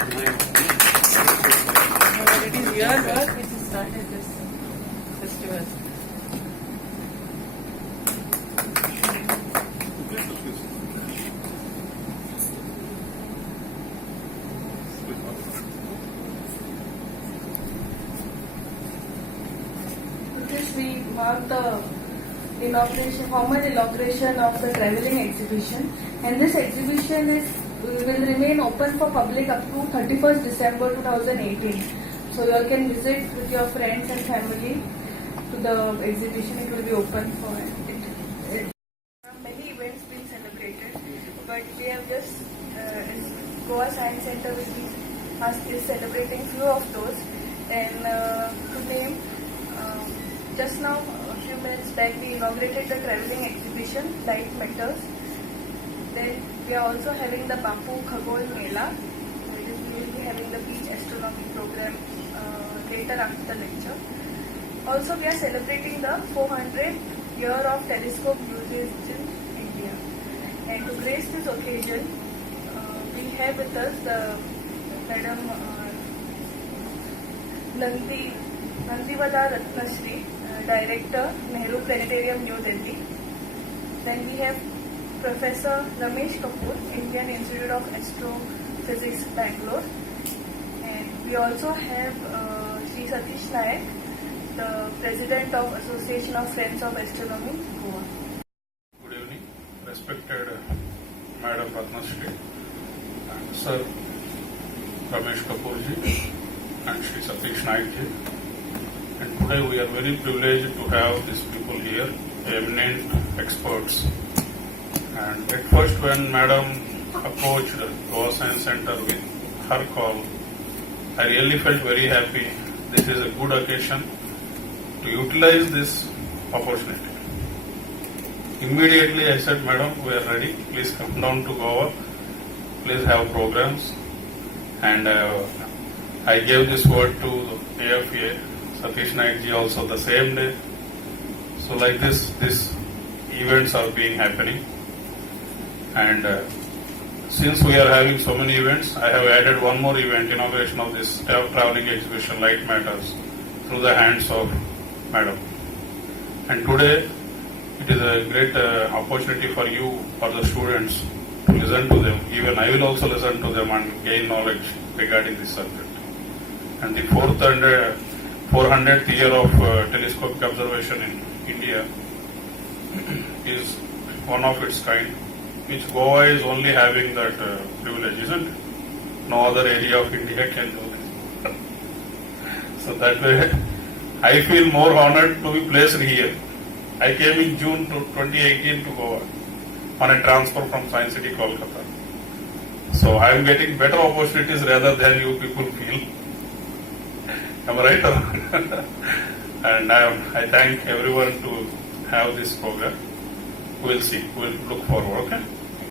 It is your work which has started this festival. This we mark the formal inauguration of the travelling exhibition, and this exhibition will remain open for public up to 31st December 2018. So you all can visit with your friends and family to the exhibition. It will be open for it. There are many events being celebrated, but we have just Goa Science Center is celebrating few of those. And to name, just now a few minutes back we inaugurated the travelling exhibition Light Matters. Then we are also having the Bapu Khagol Mela. We will be having the beach astronomy program later after the lecture. Also we are celebrating the 400th year of telescope usage in India. And to grace this occasion, we have with us the Madam Nandivada Ratnashri, Director, Nehru Planetarium, New Delhi. Then we have Professor Ramesh Kapoor, Indian Institute of Astrophysics, Bangalore. And we also have Sri Satish Nayak, the President of Association of Friends of Astronomy, Goa. Good evening, respected Madam Ratnashri and Sir Ramesh Kapoorji and Sri Satish Nayak. And today we are very privileged to have these people here, eminent experts. And at first when Madam approached Goa Science Center with her call, I really felt very happy. This is a good occasion to utilize this opportunity. Immediately I said, Madam, we are ready. Please come down to Goa. Please have programs. And I gave this word to the AFA, Satish Nayak ji also the same day. So like this events are being happening. And since we are having so many events, I have added one more event, inauguration of this travelling exhibition Light Matters through the hands of Madam. And today it is a great opportunity for you, for the students, to listen to them. Even I will also listen to them and gain knowledge regarding this subject. And the 400th year of telescopic observation in India is one of its kind, which Goa is only having that privilege, isn't it? No other area of India can do this. So that way, I feel more honored to be placed here. I came in June 2018 to Goa on a transfer from Science City, Kolkata. So I am getting better opportunities rather than you people feel. Am I right? And I thank everyone to have this program. We'll see. We'll look forward, okay?